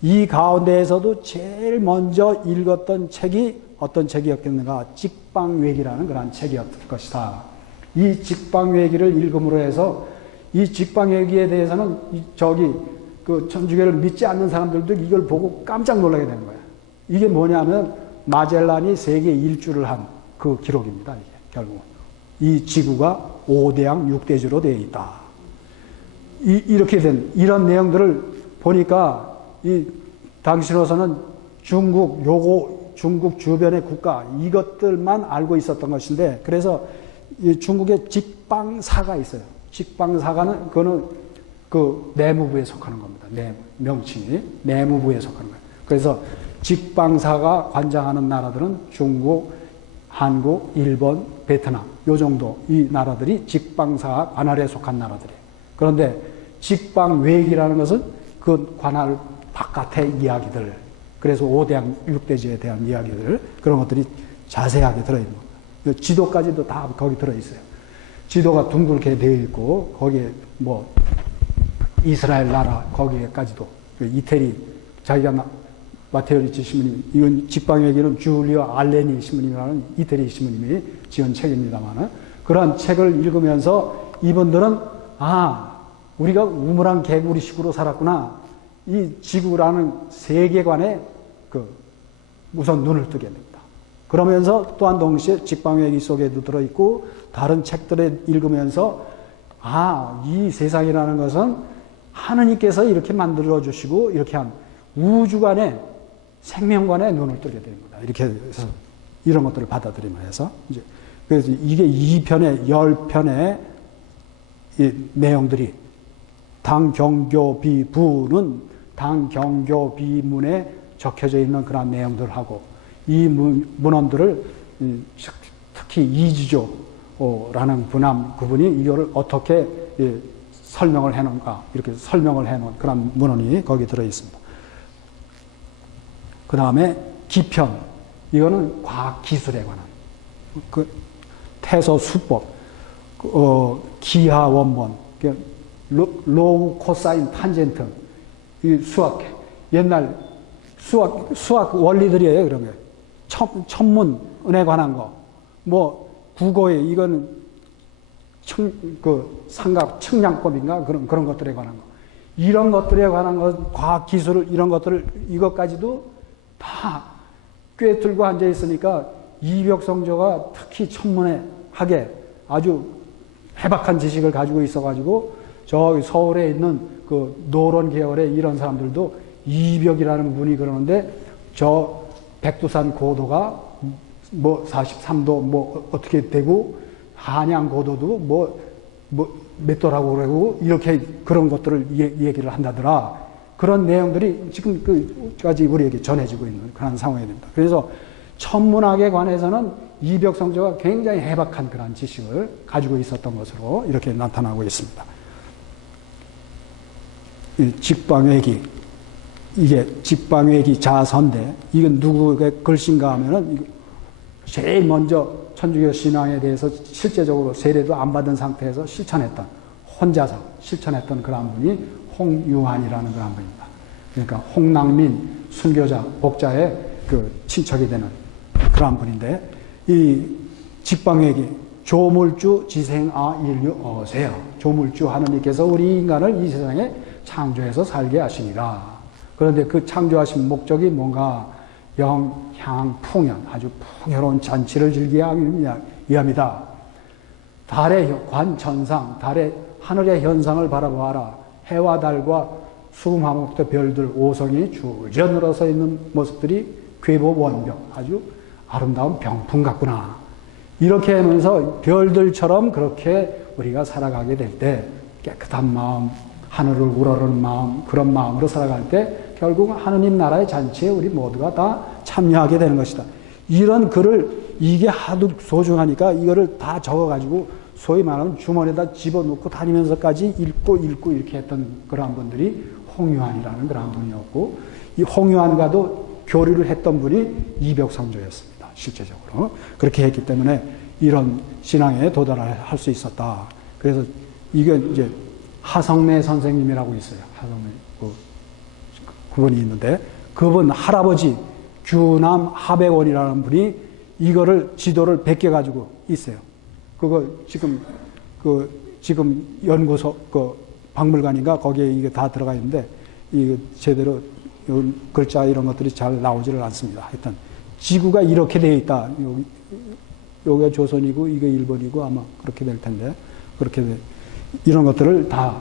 이 가운데에서도 제일 먼저 읽었던 책이 어떤 책이었겠는가? 직방외기라는 그런 책이었을 것이다. 이 직방외기를 읽음으로 해서 이 직방외기에 대해서는 그 천주교를 믿지 않는 사람들도 이걸 보고 깜짝 놀라게 되는 거예요. 이게 뭐냐면 마젤란이 세계 일주를 한 그 기록입니다. 이게 결국 이 지구가 5대양 6대주로 되어 있다. 이렇게 된 이런 내용들을 보니까 이 당시로서는 중국 주변의 국가 이것들만 알고 있었던 것인데, 그래서 이 중국의 직방사가 있어요. 직방사가는 그거는 그 내무부에 속하는 겁니다. 명칭이 내무부에 속하는 거예요. 그래서 직방사가 관장하는 나라들은 중국, 한국, 일본, 베트남 요 정도 이 나라들이 직방사 관할에 속한 나라들이에요. 그런데 직방외기라는 것은 그 관할 바깥의 이야기들, 그래서 5대양 6대지에 대한 이야기들, 그런 것들이 자세하게 들어있는 겁니다. 지도까지도 다 거기 들어있어요. 지도가 둥글게 되어 있고 거기에 뭐 이스라엘 나라 거기에까지도 이태리 자기가 마테오리치 신부님, 이건 직방외기는 줄리오 알레니 신부님이라는 이태리 신부님이 지은 책입니다만, 그러한 책을 읽으면서 이분들은 우리가 우물안 개구리식으로 살았구나, 이 지구라는 세계관에 우선 눈을 뜨게 됩니다. 그러면서 또한 동시에 직방외기 속에도 들어있고 다른 책들을 읽으면서 이 세상이라는 것은 하느님께서 이렇게 만들어 주시고 이렇게 한 우주관의 생명관에 눈을 뜨게 됩니다. 이렇게 해서 이런 것들을 받아들이면서 이제 그래서 이게 2편의 10편의 이 내용들이 당경교비부는 당경교비문에 적혀져 있는 그런 내용들하고 이 문헌들을 특히 이지조라는 그분이 이거를 어떻게 설명을 해놓은가, 이렇게 설명을 해놓은 그런 문헌이 거기 들어 있습니다. 그 다음에 기편, 이거는 과학기술에 관한 태서 수법, 기하 원본, 로우 코사인 탄젠트, 이 옛날 수학 원리들이에요. 그런 게 천문에 관한 거, 뭐 국어에 이거는 삼각 측량법인가 그런 것들에 관한 거, 이런 것들에 관한 것, 과학 기술 이런 것들을 이것까지도 다 꿰뚫고 앉아 있으니까 이벽성조가 특히 천문학에 아주 해박한 지식을 가지고 있어가지고 저기 서울에 있는 그 노론 계열의 이런 사람들도 이벽이라는 분이 그러는데 저 백두산 고도가 뭐 43도 뭐 어떻게 되고 한양 고도도 뭐 몇 도라고 그러고 이렇게 그런 것들을 얘기를 한다더라. 그런 내용들이 지금까지 우리에게 전해지고 있는 그런 상황이 됩니다. 그래서 천문학에 관해서는 이벽성조가 굉장히 해박한 그런 지식을 가지고 있었던 것으로 이렇게 나타나고 있습니다. 직방외기, 이게 직방외기 자서인데 이건 누구의 글씨인가 하면은 제일 먼저 천주교 신앙에 대해서 실제적으로 세례도 안 받은 상태에서 혼자서 실천했던 그런 분이 홍유한이라는 그런 분입니다. 그러니까 홍낭민 순교자 복자의 그 친척이 되는 그런 분인데, 이 직방외기 조물주 지생아 인류 어세요. 조물주 하느님께서 우리 인간을 이 세상에 창조해서 살게 하시니라. 그런데 그 창조하신 목적이 뭔가 영향 풍연, 아주 풍요로운 잔치를 즐기기 위함이다. 달의 관천상, 달의 하늘의 현상을 바라보아라. 해와 달과 수금화목대 별들, 오성이 줄지어 늘어서 있는 모습들이 궤보 원병, 아주 아름다운 병풍 같구나. 이렇게 하면서 별들처럼 그렇게 우리가 살아가게 될 때 깨끗한 마음, 하늘을 우러르는 마음, 그런 마음으로 살아갈 때 결국 하느님 나라의 잔치에 우리 모두가 다 참여하게 되는 것이다. 이런 글을 이게 하도 소중하니까 이거를 다 적어가지고 소위 말하면 주머니에다 집어넣고 다니면서까지 읽고 이렇게 했던 그런 분들이 홍유한이라는 그런 분이었고, 이 홍유한과도 교류를 했던 분이 이벽성조였습니다. 실제적으로. 그렇게 했기 때문에 이런 신앙에 도달을 할 수 있었다. 그래서 이게 이제 하성매 선생님이라고 있어요. 하성매 그분이 있는데, 그분 할아버지 규남 하백원이라는 분이 이거를 지도를 베껴가지고 있어요. 그거 지금 연구소 박물관인가 거기에 이게 다 들어가 있는데, 이게 제대로 글자 이런 것들이 잘 나오지를 않습니다. 하여튼 지구가 이렇게 되어 있다. 여기가 조선이고 이게 일본이고 아마 그렇게 될 텐데, 그렇게 이런 것들을 다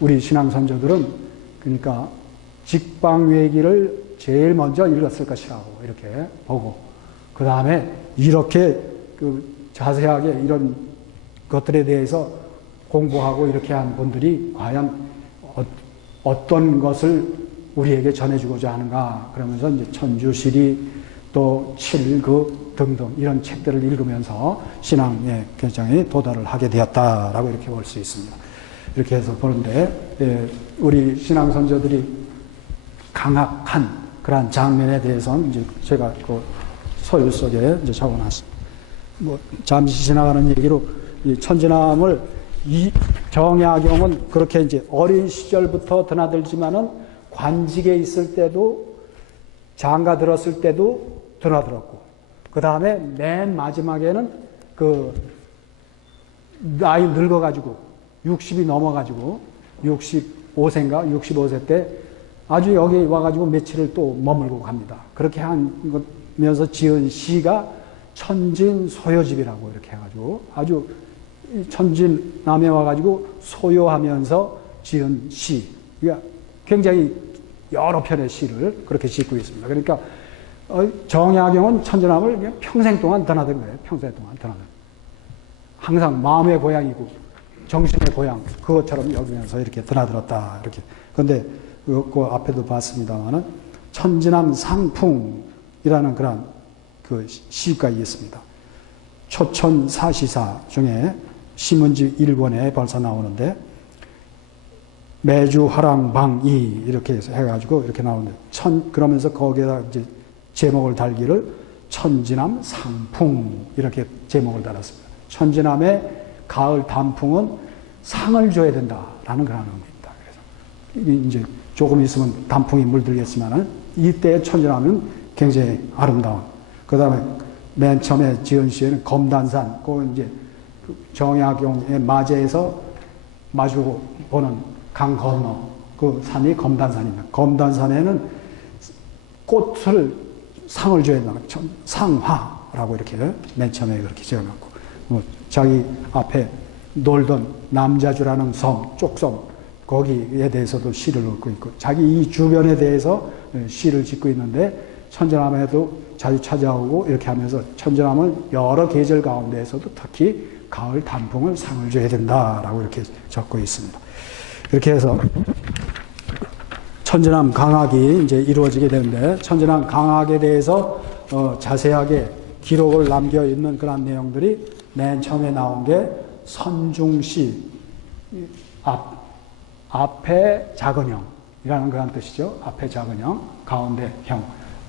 우리 신앙 선조들은 그러니까 직방외기를 제일 먼저 읽었을 것이라고 이렇게 보고, 그 다음에 이렇게 자세하게 이런 것들에 대해서 공부하고 이렇게 한 분들이 과연 어떤 것을 우리에게 전해주고자 하는가, 그러면서 이제 천주시리 또 칠그 등등 이런 책들을 읽으면서 신앙의 결정에 도달을 하게 되었다라고 이렇게 볼 수 있습니다. 이렇게 해서 보는데, 우리 신앙 선조들이 강악한 그러한 장면에 대해서는 이제 제가 그 서유 속에 이제 적어놨습니다. 잠시 지나가는 얘기로 이 천진함을 이 정약용은 그렇게 이제 어린 시절부터 드나들지만은 관직에 있을 때도 장가 들었을 때도 드나들었고, 그 다음에 맨 마지막에는 나이 늙어가지고 60이 넘어가지고 65세인가 65세 때 아주 여기 와가지고 며칠을 또 머물고 갑니다. 그렇게 하면서 지은 시가 천진소요집이라고 이렇게 해가지고 아주 천진남에 와가지고 소요하면서 지은 시. 그러니까 굉장히 여러 편의 시를 그렇게 짓고 있습니다. 그러니까 정약용은 천진남을 평생 동안 드나든 거예요. 평생 동안 드나든. 항상 마음의 고향이고 정신의 고향 그것처럼 여기면서 이렇게 드나들었다. 이렇게. 그런데 그 앞에도 봤습니다만은 천진남 상풍이라는 그런 그 시가 있습니다. 초천사시사 중에 신문지 1권에 벌써 나오는데, 매주 화랑방이 이렇게 해서 해가지고 이렇게 나오는데, 그러면서 거기에다 이제 제목을 달기를 천진남 상풍 이렇게 제목을 달았습니다. 천진남의 가을 단풍은 상을 줘야 된다라는 그런 의미입니다. 그래서 이제 조금 있으면 단풍이 물들겠지만은 이때의 천진남은 굉장히 아름다운. 그 다음에 맨 처음에 지은 시에는 검단산, 그 이제 정약용의 맞이에서 마주 보는 강 건너 그 산이 검단산입니다. 검단산에는 꽃을 상을 줘야 된다. 상화라고 이렇게 맨 처음에 그렇게 지어놨고, 자기 앞에 놀던 남자주라는 섬, 쪽섬, 거기에 대해서도 시를 읽고 있고, 자기 이 주변에 대해서 시를 짓고 있는데, 천진남에도 자주 찾아오고 이렇게 하면서 천진남은 여러 계절 가운데에서도 특히 가을 단풍을 상을 줘야 된다라고 이렇게 적고 있습니다. 이렇게 해서 천진남 강학이 이제 이루어지게 되는데, 천진남 강학에 대해서 자세하게 기록을 남겨 있는 그런 내용들이 맨 처음에 나온 게 선중시 앞에 작은 형이라는 그런 뜻이죠. 앞에 작은 형, 가운데 형.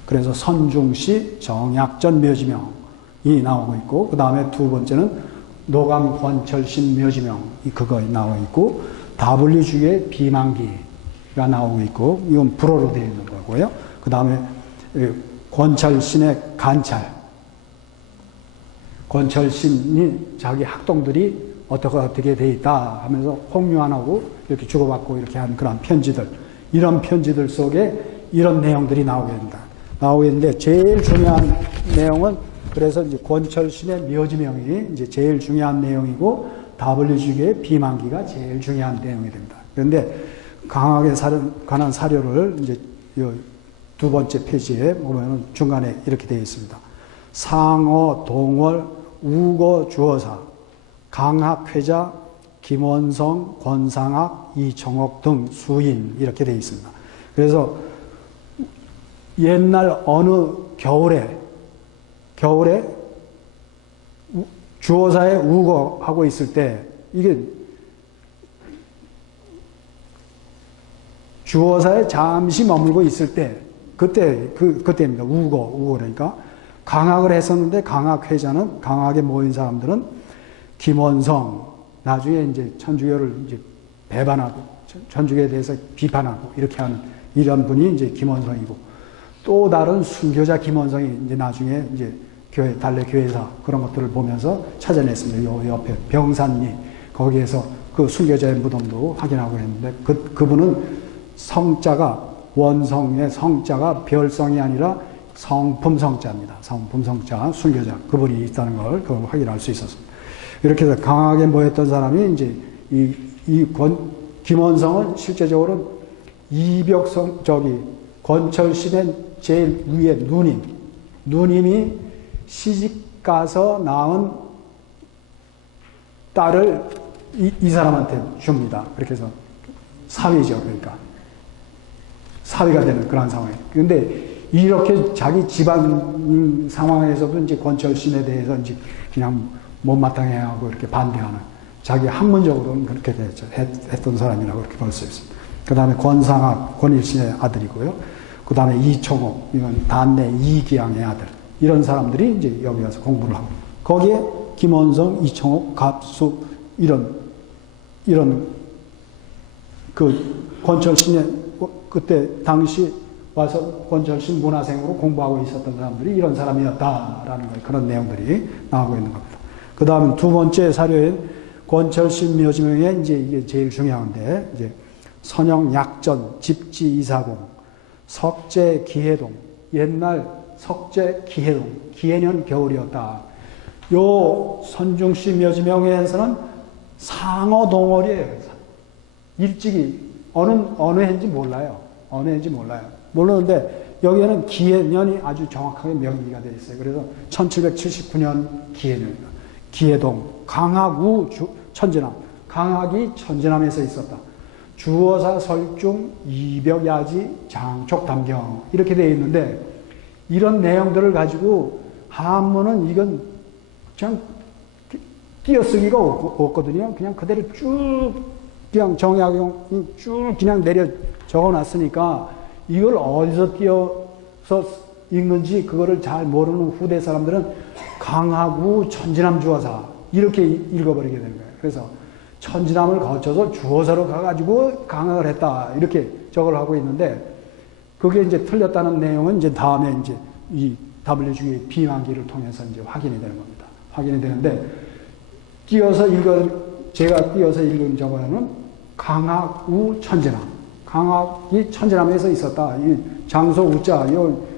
그래서 선중시 정약전 묘지명이 나오고 있고, 그 다음에 두 번째는 노감 권철신 묘지명이 그거 나오고 있고, 다블리주의 비만기가 나오고 있고, 이건 불어로 되어 있는 거고요. 그 다음에 권철신의 간찰. 권철신이 자기 학동들이 어떻게 되어 있다 하면서 홍유한하고 이렇게 주고받고 이렇게 한 그런 편지들, 이런 편지들 속에 이런 내용들이 나오게 된다. 나오게 되는데, 제일 중요한 내용은 그래서 이제 권철신의 묘지명이 이제 제일 중요한 내용이고, 다블리주의 비만기가 제일 중요한 내용이 됩니다. 그런데 강하게 관한 사료를 이제 두 번째 페이지에 보면 중간에 이렇게 되어 있습니다. 상어, 동월, 우거 주어사, 강학회자, 김원성, 권상학, 이청옥 등 수인 이렇게 되어 있습니다. 그래서 옛날 어느 겨울에 주어사에 우거하고 있을 때 이게 주어사에 잠시 머물고 있을 때 그때입니다. 우거 그러니까 강학을 했었는데 강학회자는 강학에 모인 사람들은 김원성 나중에 이제 천주교를 이제 배반하고 천주교에 대해서 비판하고 이렇게 하는 이런 분이 이제 김원성이고 또 다른 순교자 김원성이 이제 나중에 이제 달래 교회사 그런 것들을 보면서 찾아냈습니다. 요 옆에 병산리 거기에서 그 순교자의 무덤도 확인하고 했는데 그분은 성자가 원성의 성자가 별성이 아니라 성품 성자입니다. 성품 성자 순교자 그분이 있다는 걸 그걸 확인할 수 있었습니다. 이렇게 해서 강하게 모였던 사람이 이제 김원성은 실제적으로 이벽성 권철신의 제일 위에 누님이 시집 가서 낳은 딸을 이 사람한테 줍니다. 그렇게 해서 사위죠. 그러니까 사위가 되는 그런 상황이에요. 그런데 이렇게 자기 집안 상황에서도 이제 권철신에 대해서 이제 그냥 못마땅해 하고 이렇게 반대하는 자기 학문적으로는 그렇게 했던 사람이라고 그렇게 볼 수 있습니다. 그 다음에 권상학, 권일신의 아들이고요. 그 다음에 이청옥, 이건 단내 이기양의 아들. 이런 사람들이 이제 여기 가서 공부를 하고. 거기에 김원성, 이청옥, 갑수, 이런 그 권철신의 그때 당시 와서 권철신 문화생으로 공부하고 있었던 사람들이 이런 사람이었다라는 거예요. 그런 내용들이 나오고 있는 겁니다. 그 다음 두 번째 사료인 권철신 묘지명에 이제 이게 제일 중요한데, 이제 선영 약전, 집지 이사공, 석재 기해동, 옛날 석재 기해동, 기해년 겨울이었다. 요 선중씨 묘지명에서는 상어 동월이에요. 일찍이 어느 해인지 몰라요. 어느 해인지 몰라요. 모르는데 여기에는 기해년이 아주 정확하게 명기가 되어 있어요. 그래서 1779년 기해년입니다. 기해동, 강학우 천진남, 강학이 천진남에서 있었다. 주어사 설중 이벽야지 장촉 담경 이렇게 되어 있는데 이런 내용들을 가지고 한문은 이건 그냥 띄어쓰기가 없거든요. 그냥 그대로 쭉 그냥 정약용 쭉 그냥 내려 적어놨으니까 이걸 어디서 띄어서 읽는지 그거를 잘 모르는 후대 사람들은 강하고 천진남 주어사 이렇게 읽어버리게 되는 거예요. 그래서 천진남을 거쳐서 주어사로 가가지고 강학을 했다 이렇게 적을 하고 있는데 그게 이제 틀렸다는 내용은 이제 다음에 이제 이 WG의 비만기를 통해서 이제 확인이 되는 겁니다. 확인이 되는데 제가 띄어서 읽은 저거는 강학우 천진남. 강학이 천진남에서 있었다. 이 장소 우자,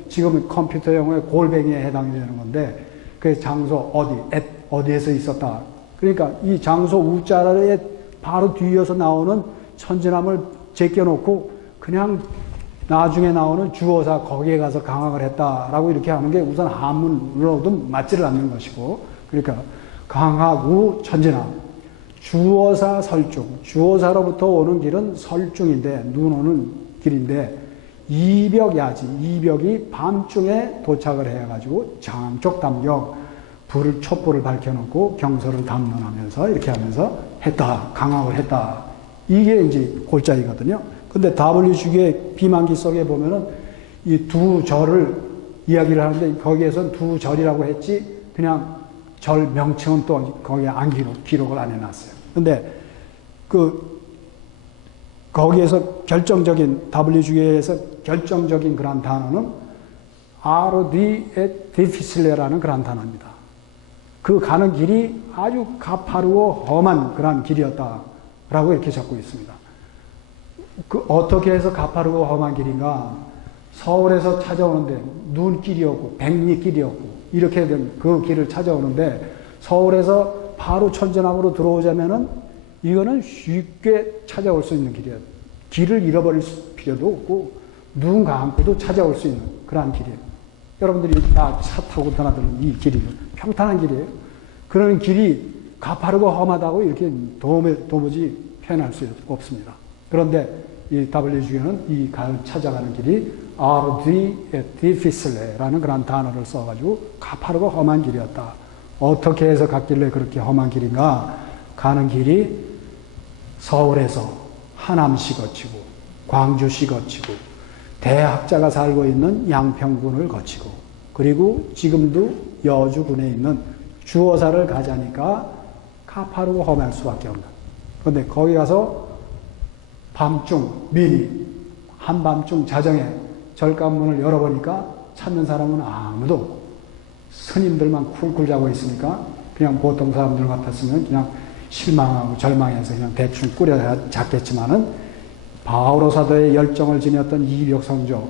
지금 컴퓨터 용어의 골뱅이에 해당이 되는 건데, 그 장소 어디에서 있었다. 그러니까 이 장소 우자에 바로 뒤이어서 나오는 천진남을 제껴놓고 그냥 나중에 나오는 주어사 거기에 가서 강학을 했다라고 이렇게 하는 게 우선 한문으로도 맞지를 않는 것이고, 그러니까 강학우 천진남. 주어사 설중. 주어사로부터 오는 길은 설중인데, 눈 오는 길인데, 이벽야지. 이벽이 밤중에 도착을 해가지고, 장쪽 담경, 촛불을 밝혀놓고 경서를 담론하면서 이렇게 하면서 했다. 강학을 했다. 이게 이제 골자이거든요. 근데 WG의 비만기 속에 보면은 이 두 절을 이야기를 하는데, 거기에선 두 절이라고 했지, 그냥 절 명칭은 또 거기에 기록을 안 해놨어요. 근데 거기에서 WG에서 결정적인 그런 단어는 RD et difficile라는 그런 단어입니다. 그 가는 길이 아주 가파르고 험한 그런 길이었다라고 이렇게 적고 있습니다. 어떻게 해서 가파르고 험한 길인가? 서울에서 찾아오는데 눈길이었고 백리길이었고 이렇게 된 그 길을 찾아오는데 서울에서 바로 천진남으로 들어오자면은 이거는 쉽게 찾아올 수 있는 길이에요. 길을 잃어버릴 필요도 없고 눈 감고도 찾아올 수 있는 그러한 길이에요. 여러분들이 다 차 타고 떠나드는 이 길이 평탄한 길이에요. 그런 길이 가파르고 험하다고 이렇게 도무지 표현할 수 없습니다. 그런데 이 WG는 이 찾아가는 길이 ardu et difficile라는 그런 단어를 써가지고 가파르고 험한 길이었다. 어떻게 해서 갔길래 그렇게 험한 길인가? 가는 길이 서울에서 하남시 거치고 광주시 거치고 대학자가 살고 있는 양평군을 거치고 그리고 지금도 여주군에 있는 주어사를 가자니까 가파르고 험할 수밖에 없는. 그런데 거기 가서 밤중 미리 한밤중 자정에 절간문을 열어보니까 찾는 사람은 아무도 스님들만 쿨쿨 자고 있으니까 그냥 보통 사람들 같았으면 그냥 실망하고 절망해서 그냥 대충 꾸려 잤겠지만은 바오로 사도의 열정을 지녔던 이력 성조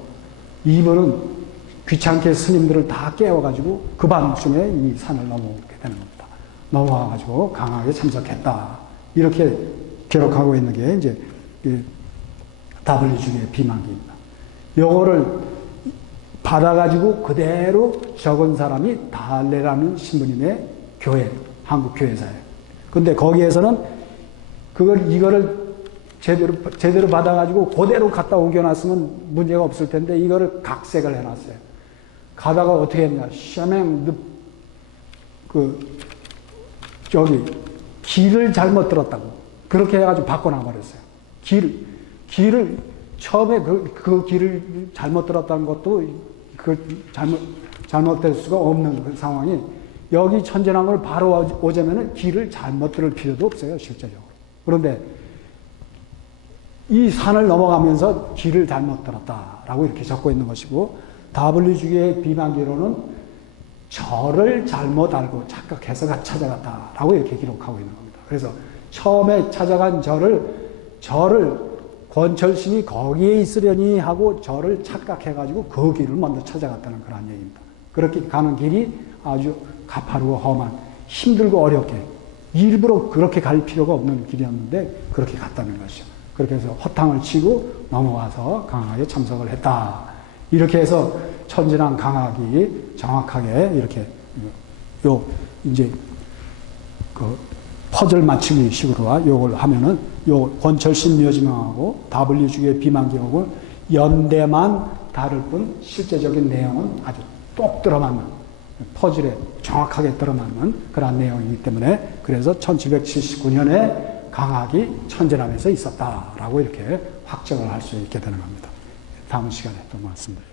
이분은 귀찮게 스님들을 다 깨워가지고 그 밤중에 이 산을 넘어오게 되는 겁니다. 넘어와가지고 강하게 참석했다. 이렇게 기록하고 있는 게 이제 WG의 비만기입니다. 요거를 받아가지고 그대로 적은 사람이 달레라는 신부님의 교회, 한국 교회사예요. 근데 거기에서는 이거를 제대로 받아가지고 그대로 갖다 옮겨놨으면 문제가 없을 텐데 이거를 각색을 해놨어요. 가다가 어떻게 했냐. 샤맹, 길을 잘못 들었다고. 그렇게 해가지고 바꿔놔버렸어요. 길을, 처음에 그 길을 잘못 들었다는 것도 잘못될 수가 없는 그 상황이 여기 천진항을 바로 오자면은 길을 잘못 들을 필요도 없어요, 실제적으로. 그런데 이 산을 넘어가면서 길을 잘못 들었다라고 이렇게 적고 있는 것이고, WG의 비만기로는 절을 잘못 알고 착각해서 찾아갔다라고 이렇게 기록하고 있는 겁니다. 그래서 처음에 찾아간 절을 권철신이 거기에 있으려니 하고 절을 착각해가지고 그 길을 먼저 찾아갔다는 그런 얘기입니다. 그렇게 가는 길이 아주 가파르고 험한, 힘들고 어렵게, 일부러 그렇게 갈 필요가 없는 길이었는데 그렇게 갔다는 것이죠. 그렇게 해서 허탕을 치고 넘어와서 강학에 참석을 했다. 이렇게 해서 천진항 강학이 정확하게 이렇게 이제 퍼즐 맞추기 식으로 요걸 하면은 요 권철신 묘지명하고 WG의 비만기록은 연대만 다를 뿐 실제적인 내용은 아주 똑 들어맞는 퍼즐에 정확하게 들어맞는 그런 내용이기 때문에 그래서 1779년에 강학이 천진함에서 있었다라고 이렇게 확정을 할 수 있게 되는 겁니다. 다음 시간에 또 말씀드리겠습니다.